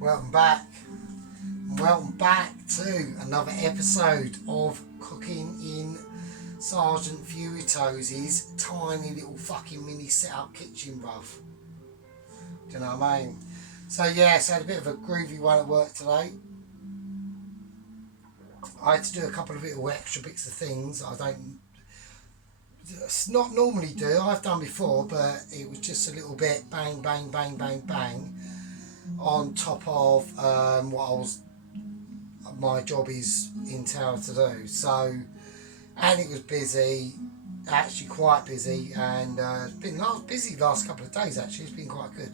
Welcome back. Welcome back to another episode of Cooking in Sergeant Furito's tiny little fucking mini setup kitchen, bruv. Do you know what I mean? So yeah, so I had a bit of a groovy one at work today. I had to do a couple of little extra bits of things I don't not normally do. I've done before, but it was just a little bit bang, bang, bang, bang, bang on top of what my job is in town to do. So, and it was busy, actually quite busy, and it's been busy the last couple of days actually. It's been quite good.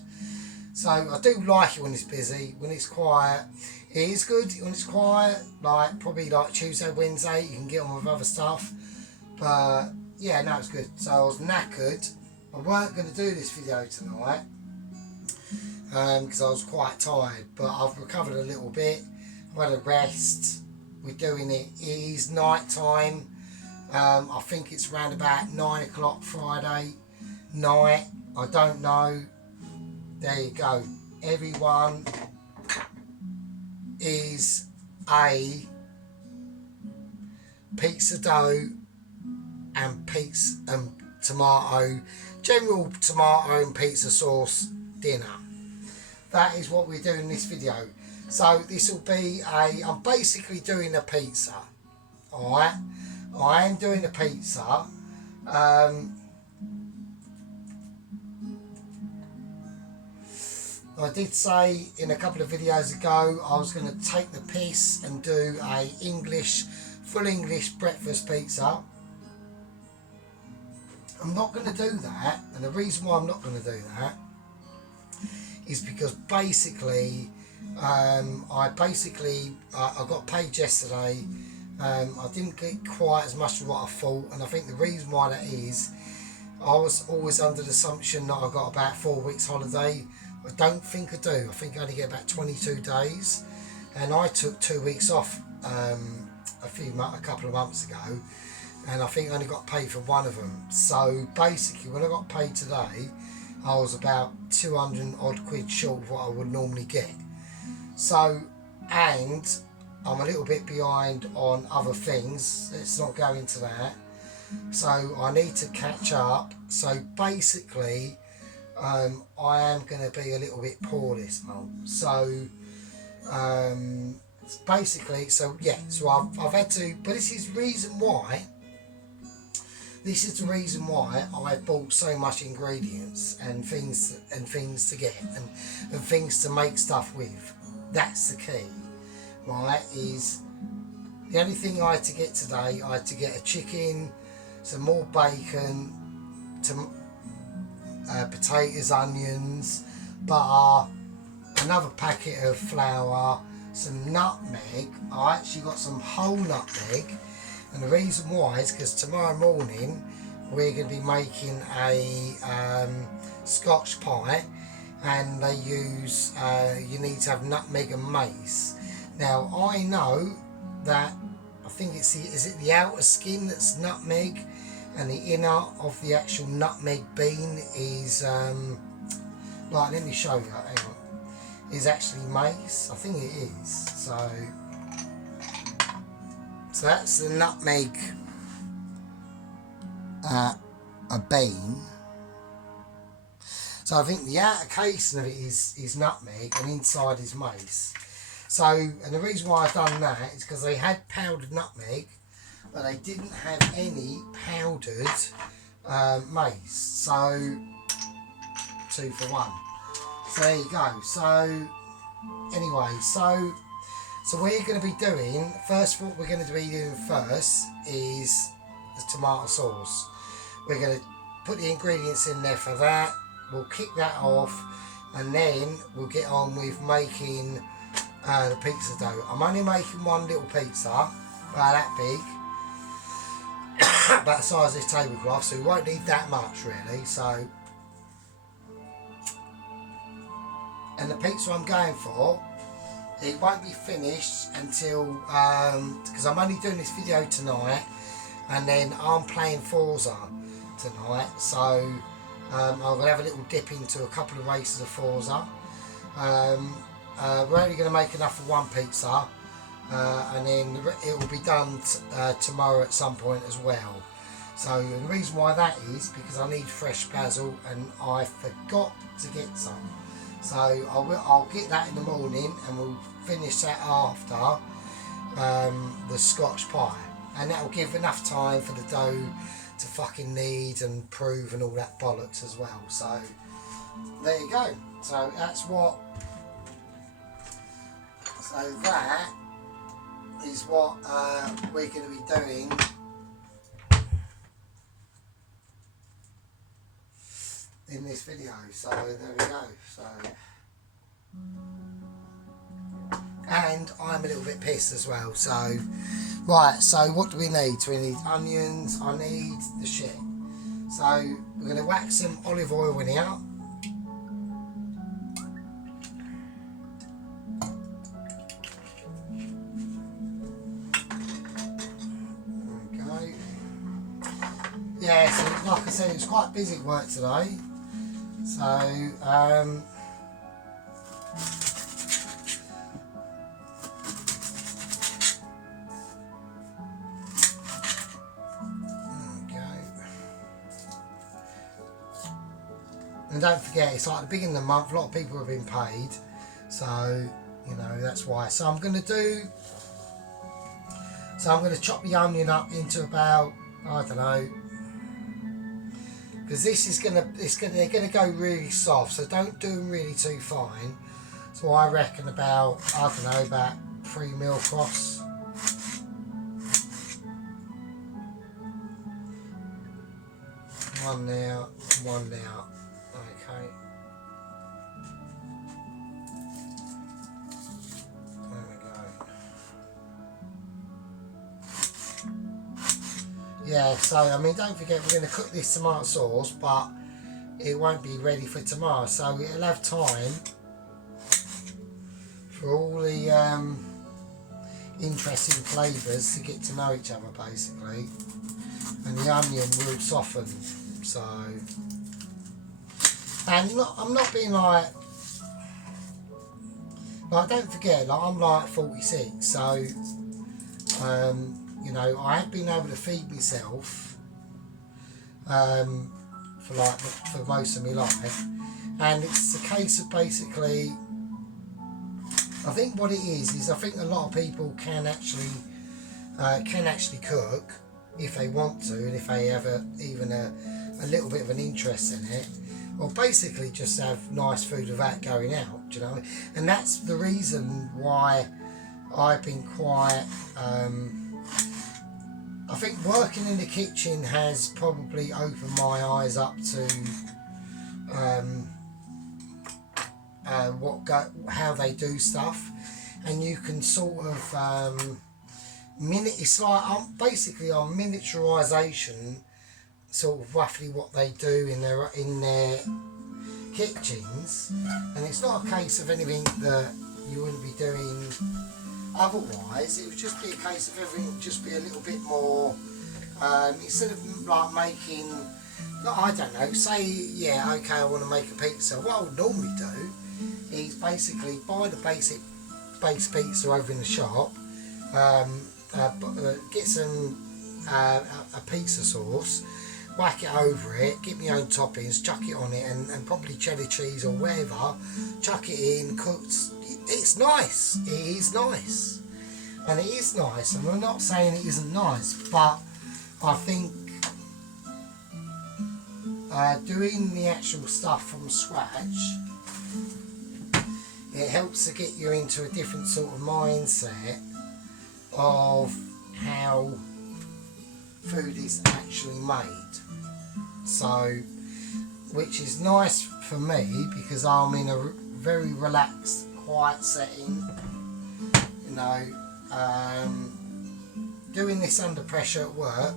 So I do like it when it's busy. When it's quiet, it is good when it's quiet. Like probably like Tuesday, Wednesday, you can get on with other stuff. But yeah, no, it's good. So I was knackered. I weren't going to do this video tonight because I was quite tired, but I've recovered a little bit. I've had a rest. We're doing it. It is night time. I think it's around about 9 o'clock Friday night. I don't know. There you go. Everyone is a pizza dough and pizza and tomato, general tomato and pizza sauce dinner. That is what we're doing in this video. So this will be I'm basically doing a pizza. Alright, I am doing a pizza. I did say in a couple of videos ago I was going to take the piss and do a full English breakfast pizza. I'm not going to do that, and the reason why I'm not going to do that is because basically I got paid yesterday. I didn't get quite as much as what I thought, and I think the reason why that is I was always under the assumption that I got about 4 weeks holiday. I don't think I do. I think I only get about 22 days, and I took 2 weeks off a couple of months ago, and I think I only got paid for one of them. So basically when I got paid today I was about 200 odd quid short of what I would normally get. So, and I'm a little bit behind on other things. Let's not go into that. So I need to catch up. So basically I am going to be a little bit poor this month. So basically, so yeah, so I've had to, but this is the reason why I bought so much ingredients and things to get and things to make stuff with. That's the key, right? Is the only thing I had to get today. I had to get a chicken, some more bacon, potatoes, onions, butter, another packet of flour, some nutmeg. I actually got some whole nutmeg. And the reason why is because tomorrow morning we're going to be making a Scotch pie, and they use you need to have nutmeg and mace. Now I know that I think is it the outer skin that's nutmeg, and the inner of the actual nutmeg bean is like, let me show you. Hang on, is actually mace. I think it is. So that's the nutmeg, a bean. So I think the outer casing of it is nutmeg, and inside is mace. So, and the reason why I've done that is because they had powdered nutmeg, but they didn't have any powdered mace. So 2 for 1. So there you go. So anyway, so we're going to be doing, what we're going to be doing first is the tomato sauce. We're going to put the ingredients in there for that. We'll kick that off, and then we'll get on with making the pizza dough. I'm only making one little pizza, about that big, about the size of this tablecloth, so we won't need that much really. So, and the pizza I'm going for, it won't be finished until, because I'm only doing this video tonight, and then I'm playing Forza tonight, so I'm going to have a little dip into a couple of races of Forza. we're only going to make enough for one pizza, and then it will be done tomorrow at some point as well. So the reason why that is because I need fresh basil and I forgot to get some. So I'll get that in the morning and we'll finish that after the Scotch pie, and that'll give enough time for the dough to fucking knead and prove and all that bollocks as well. So there you go. So that's what. So that is what we're going to be doing in this video. So there we go. So, and I'm a little bit pissed as well. So right, so what do we need? So we need onions. I need the shit. So we're going to whack some olive oil in here. Yeah, so like I said, it was quite busy at work today. So, and don't forget, it's like the beginning of the month, a lot of people have been paid. So, you know, that's why. So I'm going to chop the onion up into about, I don't know, because they're gonna go really soft, so don't do them really too fine. So I reckon about, I don't know, about 3 mil across. One there, one there. Okay. There we go. Yeah, so I mean, don't forget we're going to cook this tomato sauce, but it won't be ready for tomorrow, so it'll have time for all the interesting flavours to get to know each other basically, and the onion will soften. So, and I'm not being like don't forget, like I'm like 46, so you know, I have been able to feed myself for most of my life, and it's a case of basically, I think what it is I think a lot of people can actually cook if they want to, and if they have even a little bit of an interest in it, or basically just have nice food without going out, you know. And that's the reason why I've been quite I think working in the kitchen has probably opened my eyes up to how they do stuff, and you can sort of it's like basically on miniaturisation, sort of roughly what they do in their kitchens, and it's not a case of anything that you wouldn't be doing otherwise. It would just be a case of everything would just be a little bit more, instead of like making, I don't know, say, yeah, okay, I want to make a pizza. What I would normally do is basically buy the base pizza over in the shop, get some a pizza sauce, whack it over it, get my own toppings, chuck it on it, and probably cheddar cheese or whatever, chuck it in, cooked. It's nice. It is nice, and it is nice. And I'm not saying it isn't nice, but I think doing the actual stuff from scratch, it helps to get you into a different sort of mindset of how food is actually made. So, which is nice for me because I'm in a very relaxed, quiet setting, you know. Doing this under pressure at work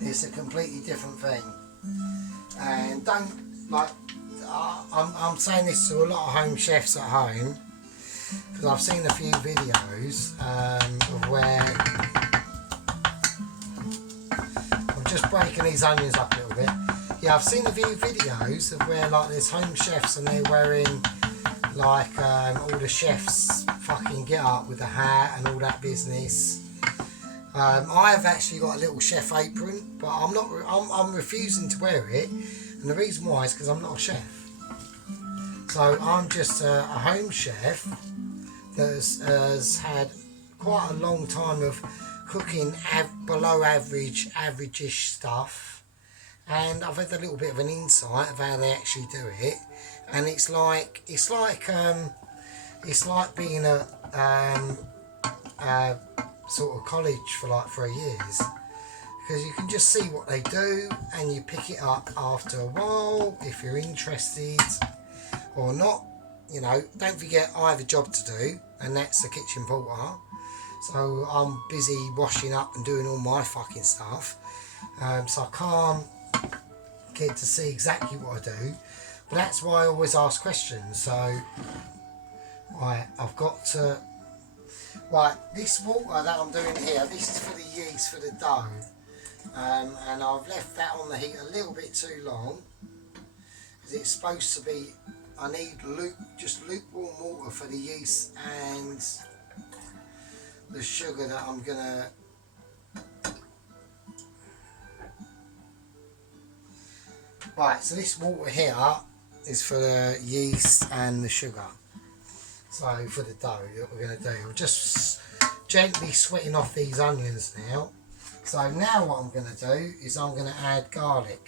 is a completely different thing, and don't like, I'm saying this to a lot of home chefs at home, because I've seen a few videos of where I'm just breaking these onions up a little bit. Yeah, I've seen a few videos of where like there's home chefs and they're wearing like all the chefs fucking get up with a hat and all that business. I have actually got a little chef apron, but I'm refusing to wear it, and the reason why is because I'm not a chef. So I'm just a home chef that has had quite a long time of cooking below average-ish stuff, and I've had a little bit of an insight of how they actually do it, and it's like being a sort of college for like 3 years, because you can just see what they do and you pick it up after a while if you're interested or not. You know, don't forget I have a job to do, and that's the kitchen porter, so I'm busy washing up and doing all my fucking stuff, so I can't get to see exactly what I do, but that's why I always ask questions. So I've got to. Right, this water that I'm doing here, this is for the yeast for the dough, and I've left that on the heat a little bit too long, because it's supposed to be, I need just lukewarm water for the yeast and the sugar that I'm gonna, right, so this water here is for the yeast and the sugar. So for the dough that we're going to do, I'm just gently sweating off these onions now. So now what I'm going to do is I'm going to add garlic.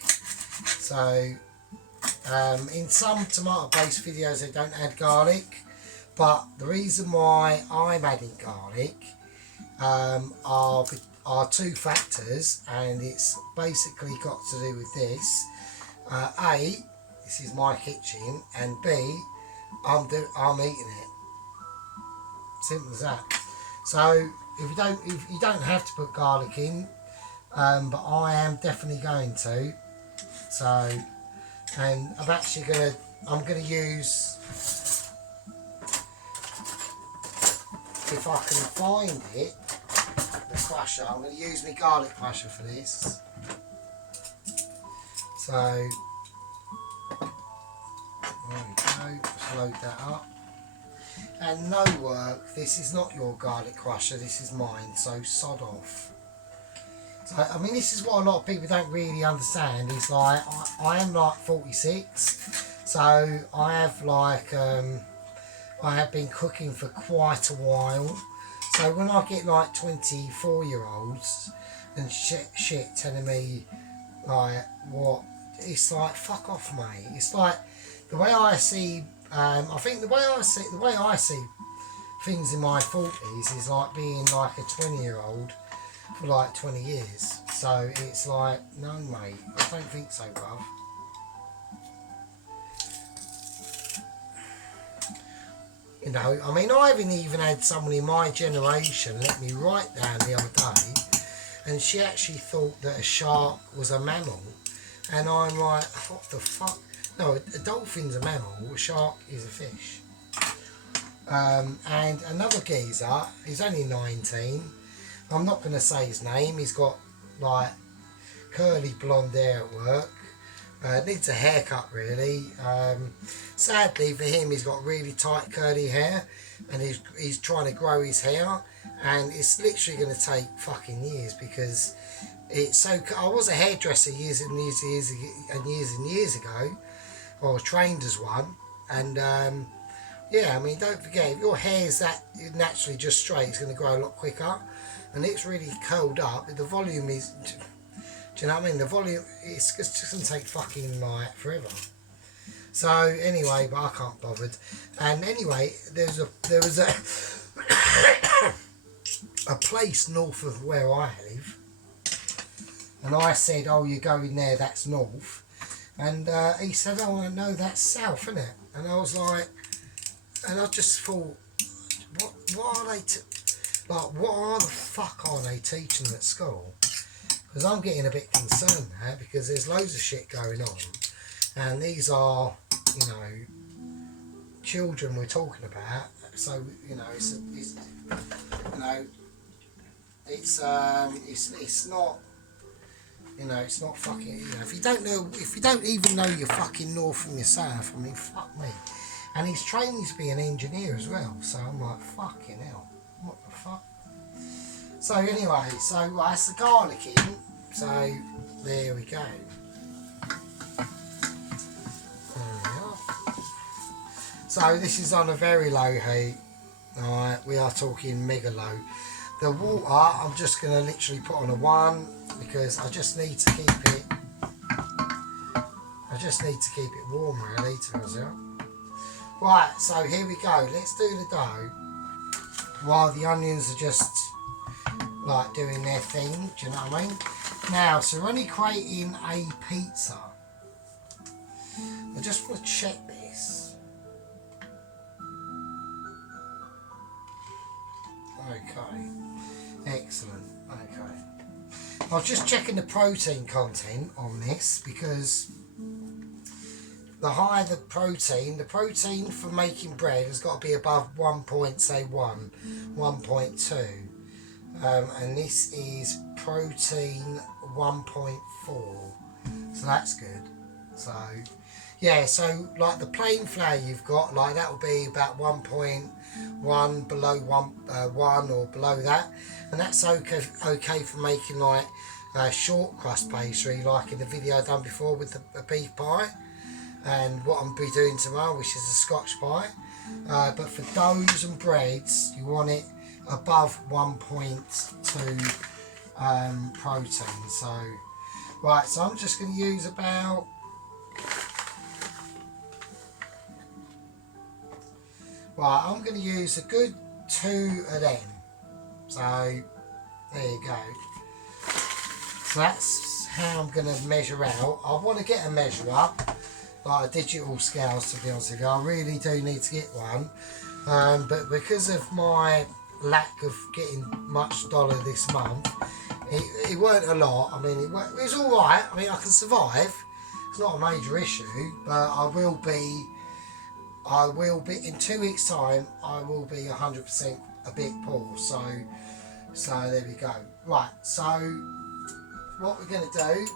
So in some tomato based videos they don't add garlic, but the reason why I'm adding garlic are two factors, and it's basically got to do with this. A, this is my kitchen, and B, I'm eating it. Simple as that. So if you don't have to put garlic in, but I am definitely going to. So, and I'm gonna use, if I can find it, the crusher. I'm gonna use my garlic crusher for this. So there we go. Just load that up. And no work, this is not your garlic crusher, this is mine, so sod off. So, I mean, this is what a lot of people don't really understand, is like, I am like 46, so I have like, I have been cooking for quite a while, so when I get like 24-year-olds and shit telling me, like, what, it's like, fuck off, mate. It's like, the way I see, I think the way I see things in my 40s is like being like a 20-year-old for like 20 years. So it's like, no mate, I don't think so, bruv. You know, I mean, I haven't even had someone in my generation let me write down the other day, and she actually thought that a shark was a mammal, and I'm like, what the fuck? No, a dolphin's a mammal, a shark is a fish. And another geezer, he's only 19, I'm not going to say his name, he's got like curly blonde hair at work, needs a haircut really. Sadly for him, he's got really tight curly hair, and he's trying to grow his hair, and it's literally going to take fucking years, because it's so. I was a hairdresser years and years ago, or was trained as one, and yeah, I mean, don't forget, if your hair's that naturally just straight, it's going to grow a lot quicker, and it's really curled up. The volume is, do you know what I mean? The volume, it's just going to take fucking like forever. So anyway, but I can't bothered. And anyway, there was a a place north of where I live, and I said, "Oh, you're going there? That's north." And he said, "Oh, no, that's south, isn't it?" And I was like, and I just thought, what are they, like, what are the fuck are they teaching at school? Because I'm getting a bit concerned now, because there's loads of shit going on, and these are, you know, children we're talking about. So you know, it's you know, it's not. You know, it's not fucking. You know, if you don't even know your fucking north from your south, I mean, fuck me. And he's training to be an engineer as well, so I'm like, fucking hell, what the fuck? So anyway, so that's the garlic in. So there we go. So this is on a very low heat. Alright, we are talking mega low. The water, I'm just going to literally put on a 1 because I just need to keep it. Warm, really, to be honest. Right, so here we go. Let's do the dough while the onions are just like doing their thing. Do you know what I mean? Now, so we're only creating a pizza. I just want to check this. Okay, excellent. Okay, I was just checking the protein content on this because the higher the protein for making bread has got to be above 1.2, and this is protein 1.4, so that's good. So yeah, so like the plain flour you've got, like that will be about 1.1 below 1 or below that, and that's okay for making like short crust pastry, like in the video I done before with the beef pie, and what I'm be doing tomorrow, which is a Scotch pie. But for doughs and breads, you want it above 1.2 protein. So right, so I'm just going to use about I'm going to use a good 2 of them. So there you go. So that's how I'm going to measure out. I want to get a measure up, like a digital scale, to be honest with you. I really do need to get one, but because of my lack of getting much dollar this month, it weren't a lot. I mean, it was all right. I mean, I can survive. It's not a major issue, but I will be in 2 weeks' time. I will be 100% a bit poor. So there we go. Right. So what we're going to do.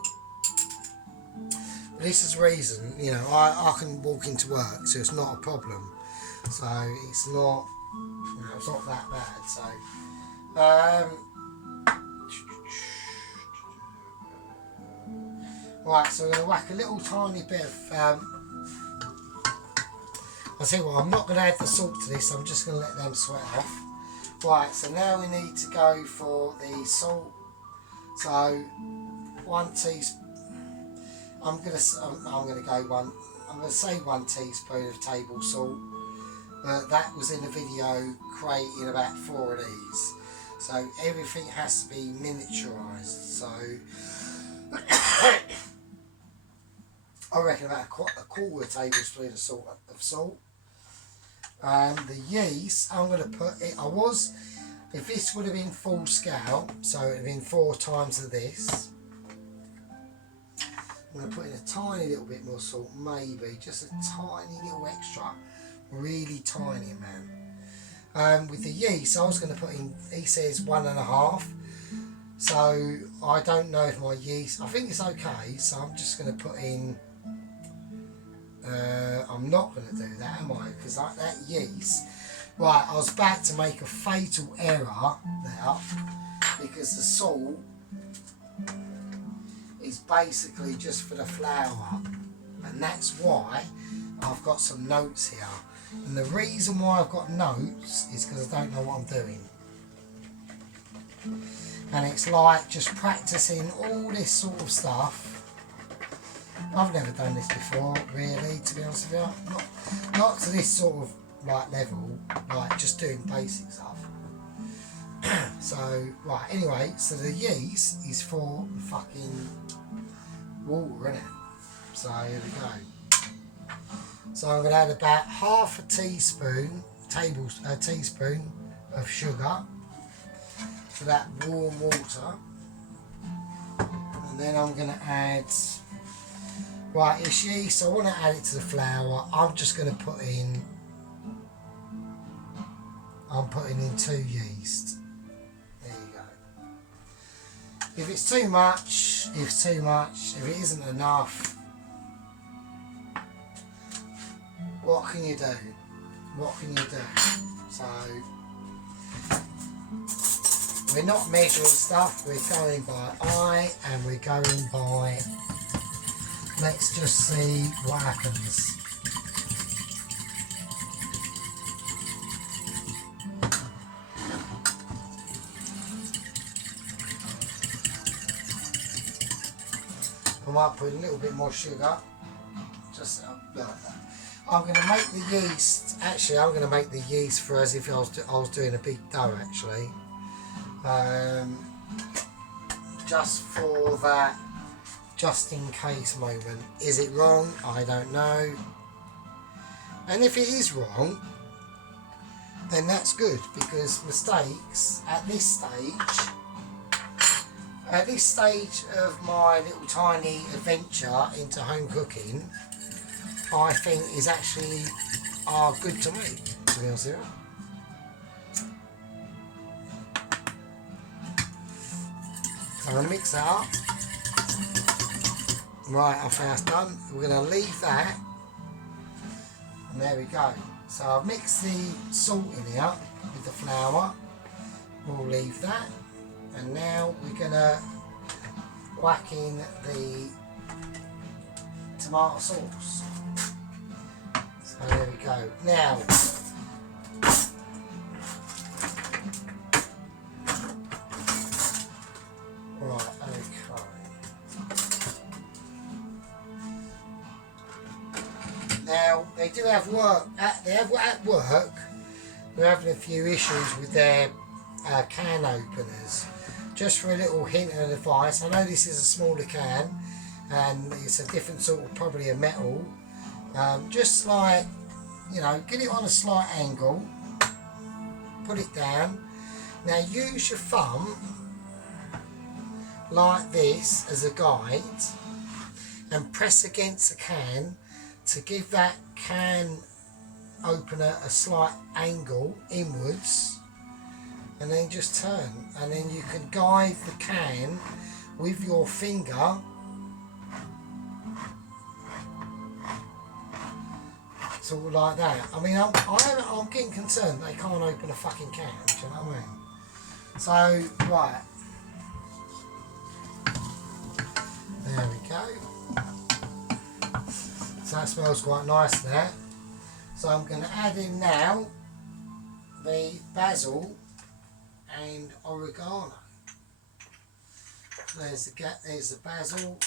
This is the reason, you know, I can walk into work, so it's not a problem. So it's not, you know, it's not that bad. So, right, so we're going to whack a little tiny bit of, I'll tell you what, I'm not going to add the salt to this, I'm just going to let them sweat off. Right, so now we need to go for the salt. So 1 teaspoon. I'm gonna say 1 teaspoon of table salt. That was in the video creating about 4 of these. So everything has to be miniaturized. So I reckon about a quarter tablespoon of salt. The yeast, I'm going to put it. If this would have been full scale, so it would have been 4 times of this. I'm going to put in a tiny little bit more salt, maybe just a tiny little extra, really tiny amount. With the yeast, I was going to put in, he says 1.5, so I don't know if my yeast, I think it's okay, so I'm just going to put in, I'm not going to do that, am I? Because like that yeast, right, I was about to make a fatal error there, because the salt is basically just for the flour, and that's why I've got some notes here. And the reason why I've got notes is because I don't know what I'm doing, and it's like just practicing all this sort of stuff. I've never done this before, really, to be honest with you. Not to this sort of like level, like just doing basic stuff. So right, anyway, so the yeast is for the fucking water, innit? So here we go. So I'm going to add about half a teaspoon of sugar to that warm water, and then I'm going to add, right, it's yeast, I want to add it to the flour. I'm just going to put in, I'm putting in 2 yeast. There you go. If it's too much, if it isn't enough, what can you do? What can you do? So, we're not measuring stuff, we're going by eye and we're going by, let's just see what happens. I might put a little bit more sugar, just like that. I'm going to make the yeast, actually I'm going to make the yeast for as if I was doing a big dough actually. Just for that, just in case moment. Is it wrong? I don't know. And if it is wrong, then that's good, because mistakes at this stage of my little tiny adventure into home cooking, I think is actually are good to me, to be honest with you. So I'm going to mix that up. Right, I think that's done. We're going to leave that. And there we go. So I've mixed the salt in here with the flour. We'll leave that. And now we're going to whack in the tomato sauce. So there we go. Now, right, okay. Now, they do have work, at work, they're having a few issues with their can openers. Just for a little hint of advice, I know this is a smaller can and it's a different sort of, probably a metal. Just like, you know, get it on a slight angle, put it down. Now use your thumb like this as a guide and press against the can to give that can opener a slight angle inwards, and then just turn, and then you can guide the can with your finger sort of like that. I mean, I'm getting concerned they can't open a fucking can, do you know what I mean? So, right. There we go. So that smells quite nice there. So I'm going to add in now the basil and oregano. There's the basil,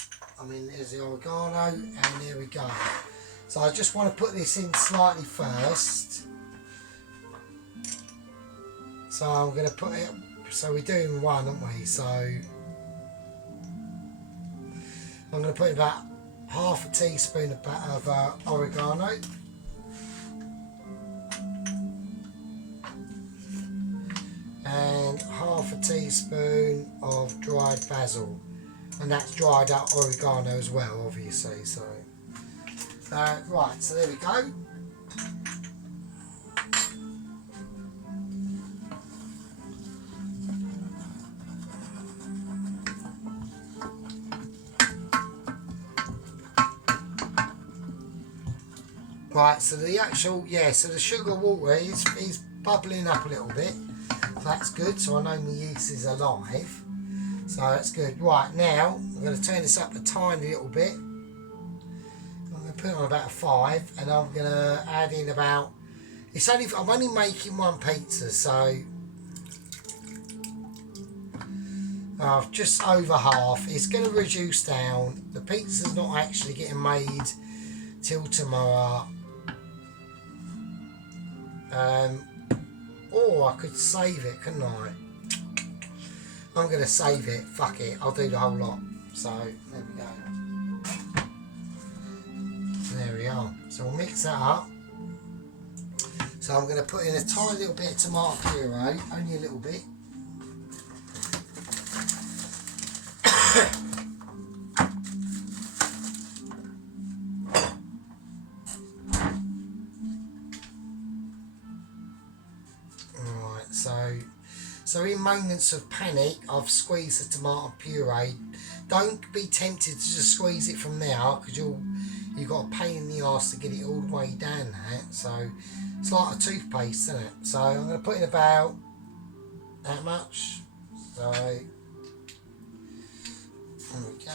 there's the oregano, and there we go. So I just want to put this in slightly first. So I'm going to put it, so we're doing one, aren't we? So I'm going to put about half a teaspoon of oregano. And half a teaspoon of dried basil, and that's dried up oregano as well, obviously. So right, so there we go. Right, so the actual, so the sugar water is bubbling up a little bit. So that's good, so I know my yeast is alive. So that's good. Right, now I'm going to turn this up a tiny little bit. I'm going to put it on about a 5, and I'm going to add in about, I'm only making one pizza, so just over half. It's going to reduce down. The pizza's not actually getting made till tomorrow. Or I could save it, couldn't I? I'm going to save it. Fuck it. I'll do the whole lot. So, there we go. There we are. So we'll mix that up. So I'm going to put in a tiny little bit of tomato puree. Only a little bit. So So in moments of panic, I've squeezed the tomato puree. Don't be tempted to just squeeze it from there, because you've got a pain in the arse to get it all the way down that. So it's like a toothpaste, isn't it? So I'm going to put in about that much. So there we go.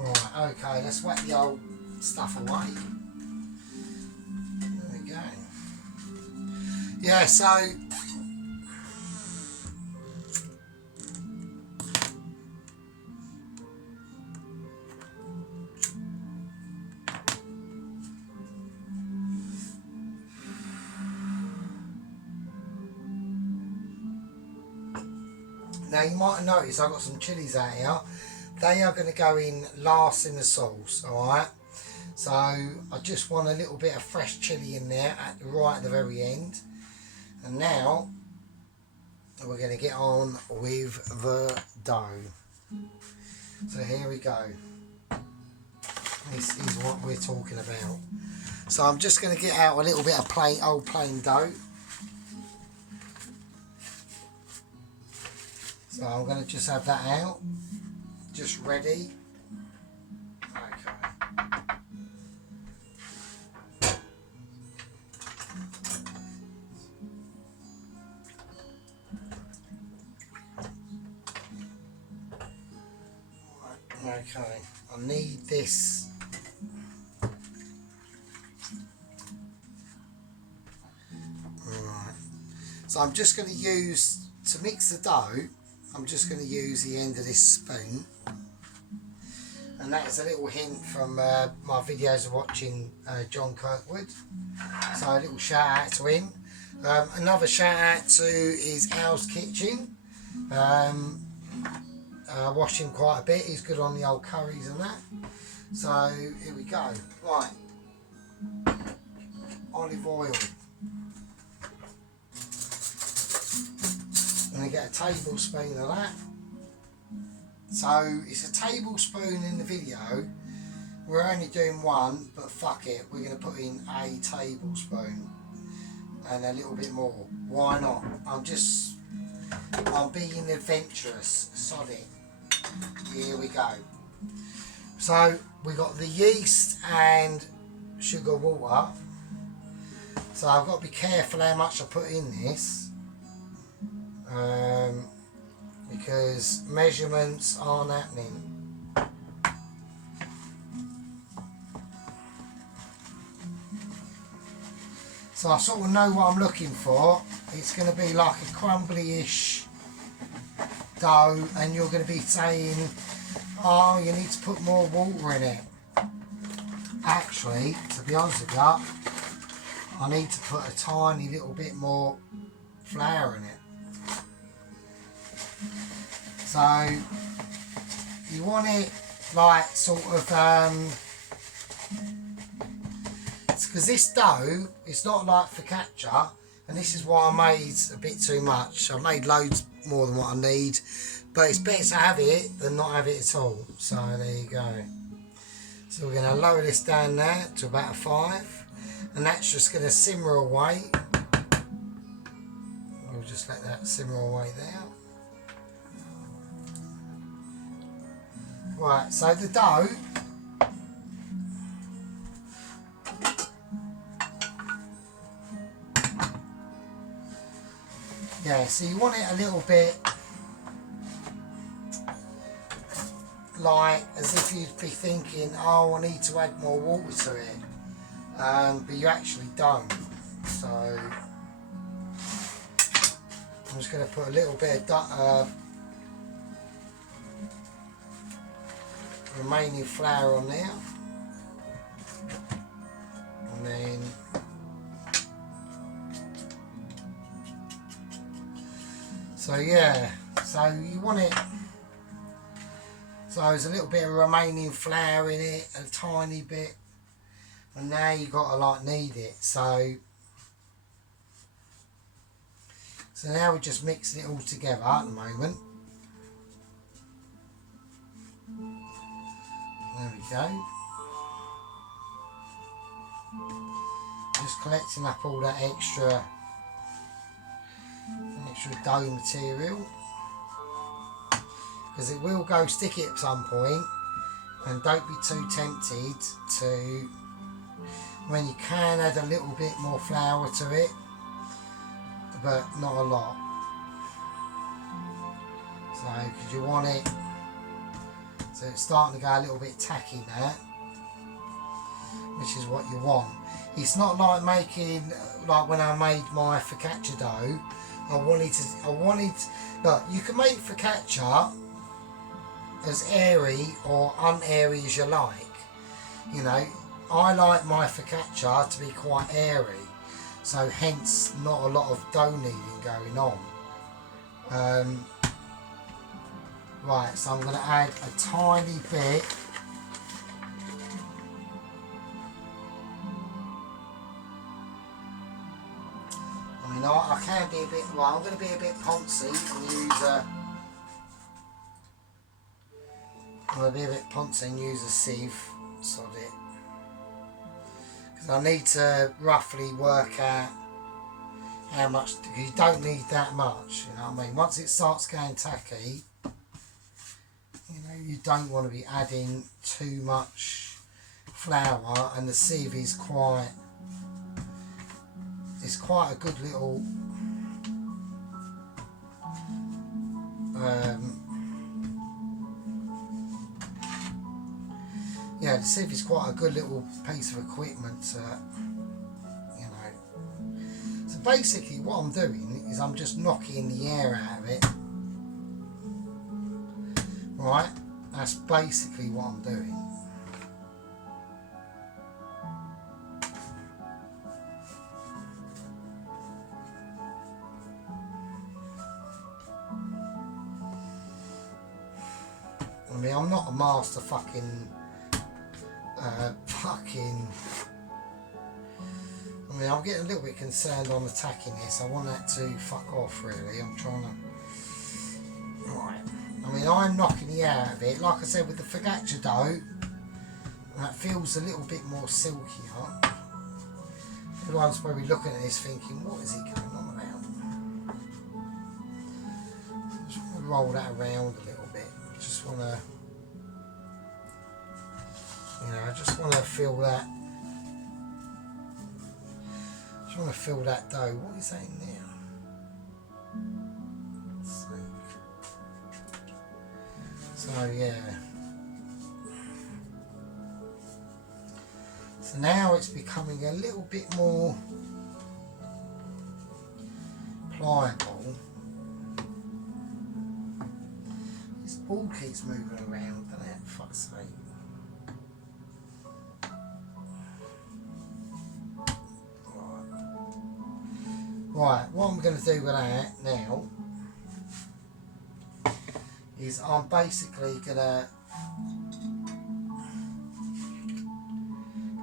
Right, okay, let's whack the old stuff away. There we go. Yeah, so now you might have noticed I've got some chilies out here. They are going to go in last in the sauce, alright? So I just want a little bit of fresh chilli in there right at the very end. And now we're going to get on with the dough. So here we go. This is what we're talking about. So I'm just going to get out a little bit of old plain dough. So I'm going to just have that out. Just ready. Okay. Okay, I need this. Right. So I'm just going to use, to mix the dough, I'm just going to use the end of this spoon. And that is a little hint from my videos of watching John Kirkwood. So a little shout out to him. Another shout out to is Al's Kitchen. I watch him quite a bit. He's good on the old curries and that. So here we go. Right. Olive oil. I'm going to get a tablespoon of that. So it's a tablespoon in the video. We're only doing one, but fuck it. We're going to put in a tablespoon and a little bit more. Why not? I'm being adventurous. Sod it. Here we go. So we got the yeast and sugar water. So I've got to be careful how much I put in this. Because measurements aren't happening. So I sort of know what I'm looking for. It's going to be like a crumbly-ish dough, and you're going to be saying, oh, you need to put more water in it. Actually, to be honest with you, I need to put a tiny little bit more flour in it. So you want it like sort of because this dough, it's not like focaccia, and this is why I made a bit too much. I made loads more than what I need, but it's better to have it than not have it at all. So there you go. So we're going to lower this down there to about a 5, and that's just going to simmer away. We'll just let that simmer away there. Right, so the dough, yeah, so you want it a little bit like as if you'd be thinking, oh, I need to add more water to it, but you actually don't. So I'm just going to put a little bit of remaining flour on there, and then so yeah, so you want it, so there's a little bit of remaining flour in it, a tiny bit, and now you've got to like knead it. So So now we're just mixing it all together at the moment. There we go. Just collecting up all that extra dough material, because it will go sticky at some point, and don't be too tempted to, when you can add a little bit more flour to it, but not a lot. So, because you want it, so it's starting to go a little bit tacky now, which is what you want. It's not like making, like when I made my focaccia dough, I wanted, look, you can make focaccia as airy or unairy as you like. You know, I like my focaccia to be quite airy, so hence not a lot of dough kneading going on. Right, so I'm going to add a tiny bit . I mean, I can be a bit, well, I'm going to be a bit poncy and use a, I'm going to be a bit poncy and use a sieve, sod it. Because I need to roughly work out how much, because you don't need that much, you know what I mean. Once it starts going tacky, you know, you don't want to be adding too much flour, and the sieve is quite, it's quite a good little yeah, the sieve is quite a good little piece of equipment to, you know. So basically what I'm doing is I'm just knocking the air out of it. Right, that's basically what I'm doing. I mean, I'm not a master fucking I mean, I'm getting a little bit concerned on the tackiness. I want that to fuck off, really. I'm trying to... Right. I mean, I'm knocking the air out of it. Like I said, with the focaccia dough, that feels a little bit more silkier. Everyone's probably looking at this thinking, what is he going on about? Just want to roll that around a little bit. Just want to... You know, I just want to feel that. Just want to feel that dough. What is that in there? Let's see. So yeah. So now it's becoming a little bit more pliable. This ball keeps moving around, doesn't it? For fuck's sake. Right, what I'm going to do with that now is I'm basically going to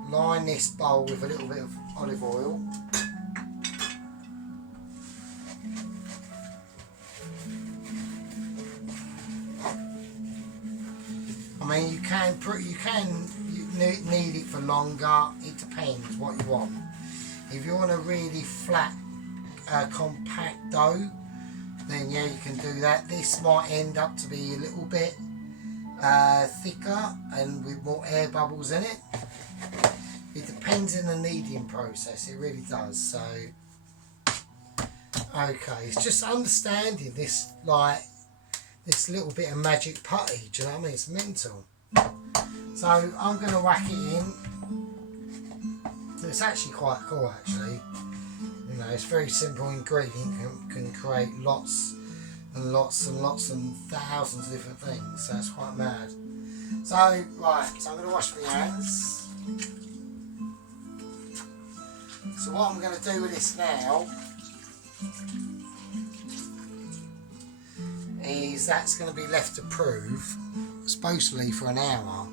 line this bowl with a little bit of olive oil. I mean, you need it for longer. It depends what you want. If you want a really flat, compact dough, then yeah, you can do that. This might end up to be a little bit thicker and with more air bubbles in it. It depends on the kneading process, it really does. So okay, it's just understanding this, like this little bit of magic putty, do you know what I mean? It's mental. So I'm going to whack it in. It's actually quite cool, actually. You know, it's very simple ingredient, can create lots and lots and lots and thousands of different things, so it's quite mad. So, right, so I'm going to wash my hands. So what I'm going to do with this now is that's going to be left to prove, supposedly for an hour,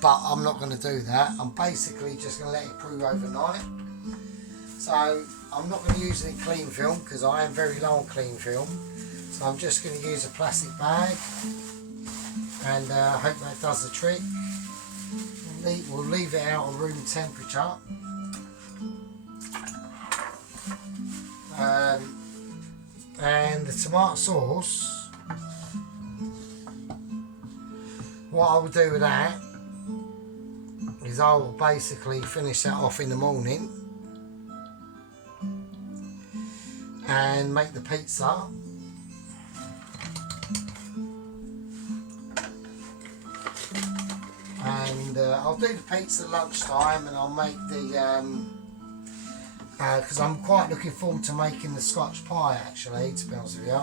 but I'm not going to do that. I'm basically just going to let it prove overnight. So I'm not going to use any clean film because I am very low on clean film. So I'm just going to use a plastic bag, and I hope that does the trick. We'll leave it out at room temperature. And the tomato sauce, what I will do with that is I will basically finish that off in the morning and make the pizza. And I'll do the pizza lunchtime, and I'll make the because I'm quite looking forward to making the Scotch pie, actually, to be honest with you.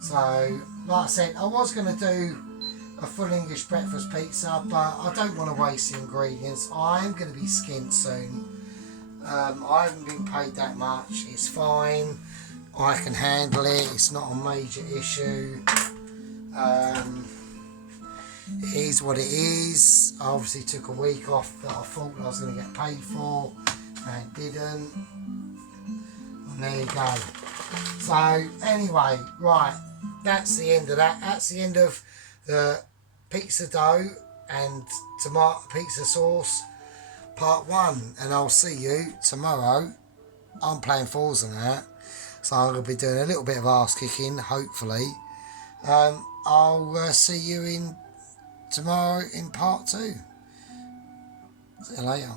So, like I said, I was going to do a full English breakfast pizza, but I don't want to waste the ingredients. I am going to be skint soon. I haven't been paid that much. It's fine. I can handle it. It's not a major issue. It is what it is. I obviously took a week off that I thought I was going to get paid for, and didn't. And there you go. So anyway, right, that's the end of that. That's the end of the pizza dough and tomato pizza sauce part 1, and I'll see you tomorrow. I'm playing Forza now, so I'm going to be doing a little bit of arse kicking, hopefully. I'll see you in tomorrow in part 2. See you later.